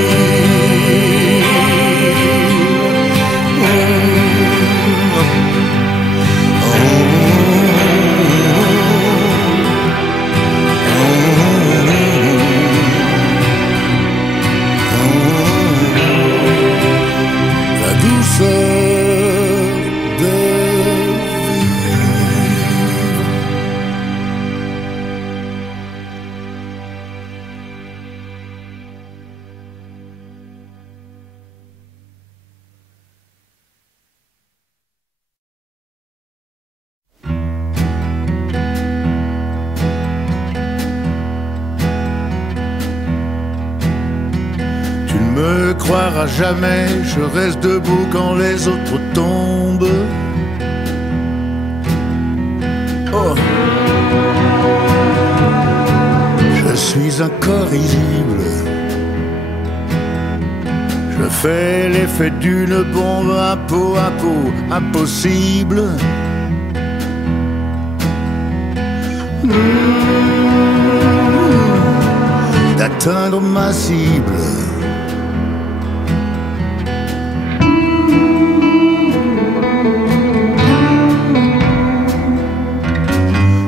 me croire à jamais, je reste debout quand les autres tombent. Oh. Je suis incorrigible. Je fais l'effet d'une bombe à peau, impossible. D'atteindre ma cible.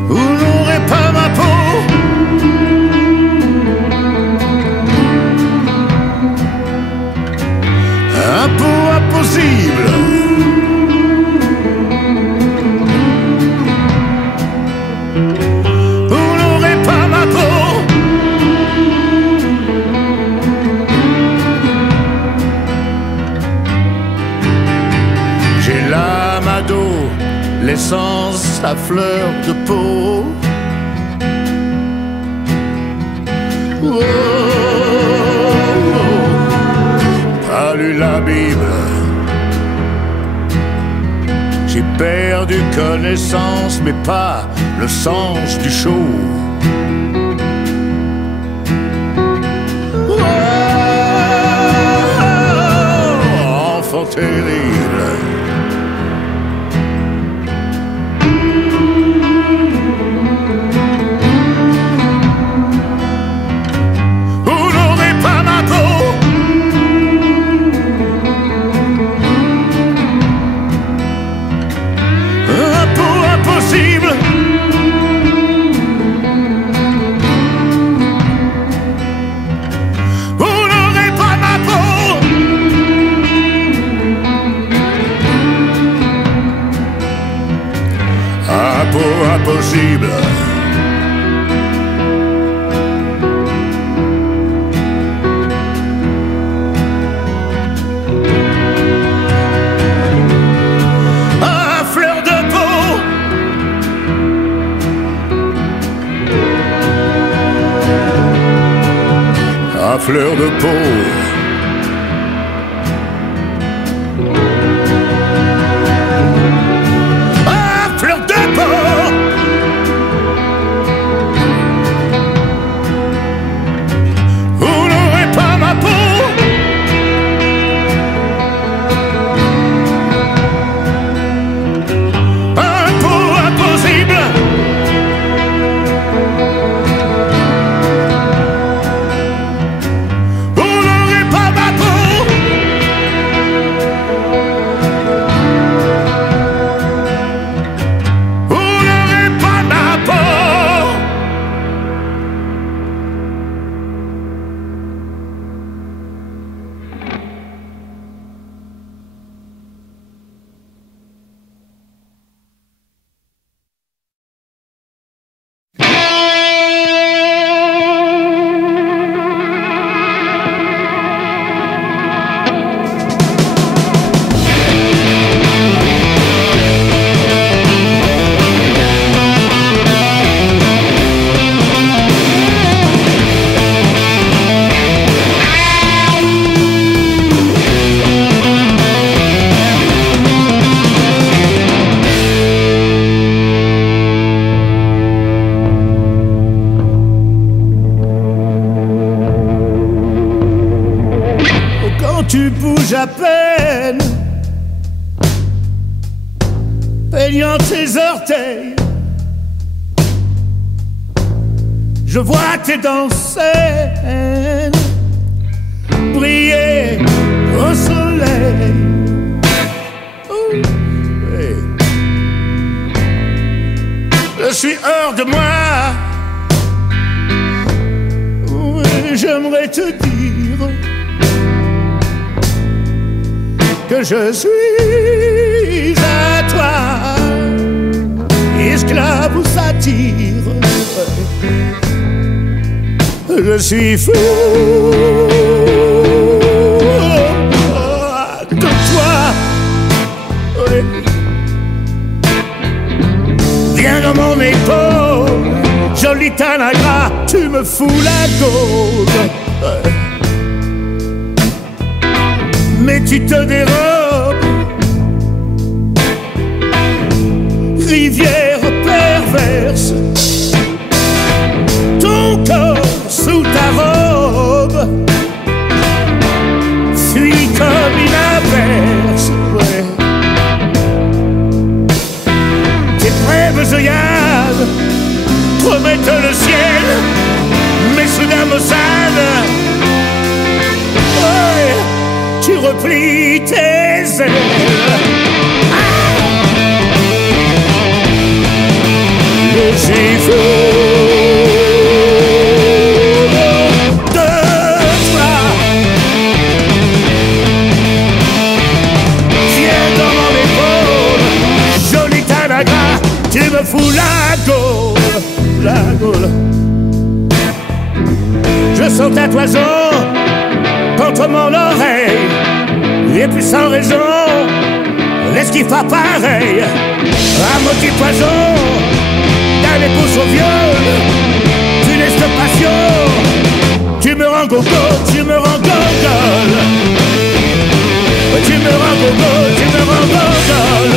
Vous n'aurez pas ma peau. Un peu impossible. Vous n'aurez pas ma peau. J'ai l'amado, l'essence, la fleur de peau. Oh, pas lu la Bible. J'ai perdu connaissance, mais pas le sens du show. Oh, enfant terrible. Vous n'aurez pas ma peau. Un peu impossible. Vous n'aurez pas ma peau. Un peu impossible. À fleur de peau. À fleur de peau. À fleur de peau. Vous n'aurez pas ma peau. Un peu impossible. Vous n'aurez pas ma peau. Vous n'aurez pas ma peau. Quand tu bouges à peine, peignant tes orteils, je vois tes dents saines briller au soleil. Oh, hey. Je suis hors de moi. Oui, j'aimerais te dire que je suis à toi, esclave ou satire. Je suis fou de toi. Oui. Viens dans mon épaule, joli Tanagra, tu me fous la gaule. tu te dérobes. Rivière perverse, ton corps sous ta robe fuit comme une averse, ouais. Tes brèves œillades promettent le ciel, mais soudain maussade, ouais, tu replies tes ailes. J'ai fou de toi. Viens dans mon épaule, jolie Tanagra, tu me fous la gaule, la gaule. Je sens ta toison contre mon oreille, et puis sans raison, l'esquive pas pareil. Un motif poison, dans les pouces au viol, funeste passion. Tu me rends gogo, tu me rends gogol. Tu me rends gogo, tu me rends gogol.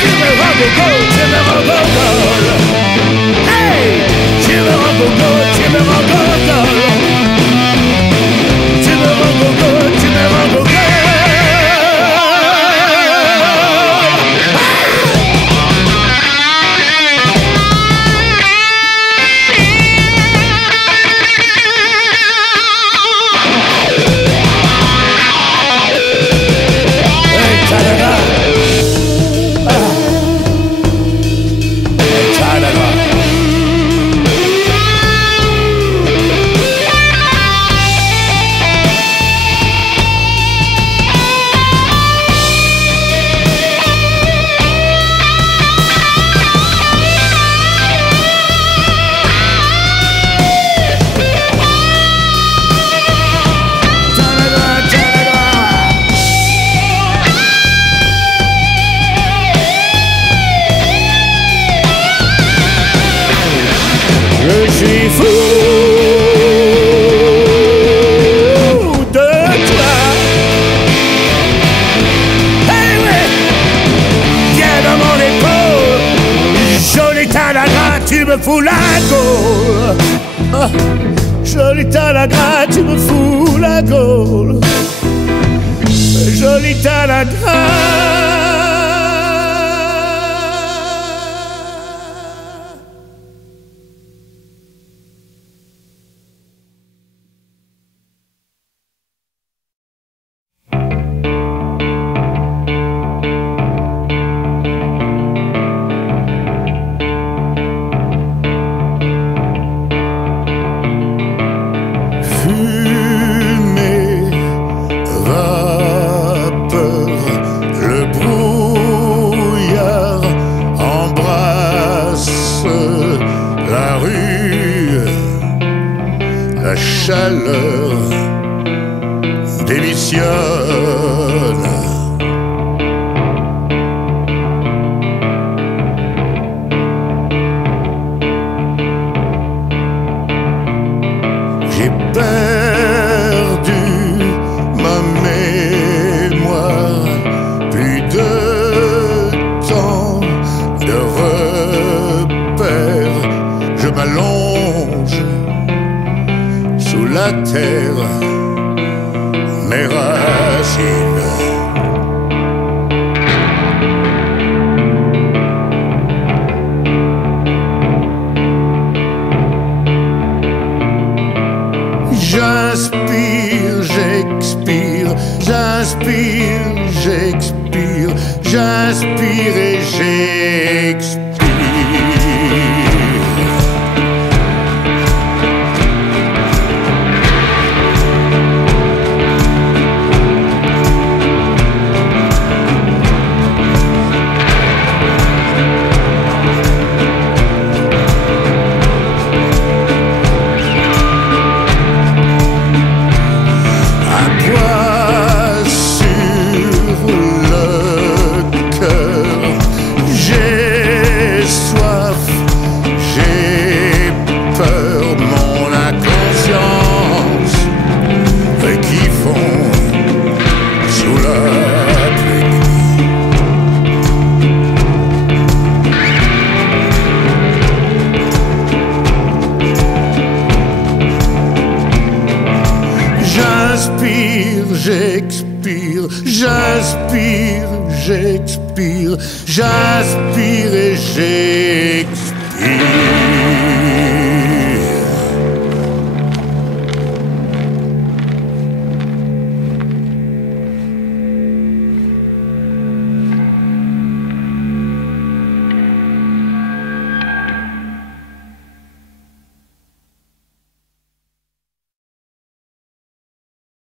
Tu me rends gogo, tu me rends gogol. Hey, tu me rends gogo, tu me rends gogol. Tu me rends gogo, tu me rends gogol. Je suis fou de toi. Hey, ouais. Viens dans mon épaule, jolie Tanagra, tu me fous la gaule. Ah, jolie Tanagra, tu me fous la gaule. Jolie Tanagra. La chaleur démissionne. J'ai perdu ma mémoire, plus de temps de repères. Je m'allonge sous la terre, mes racines. J'inspire, j'expire, j'inspire, j'expire, j'inspire et j'expire. J'ai j'expire, j'inspire, j'expire, j'inspire et j'expire.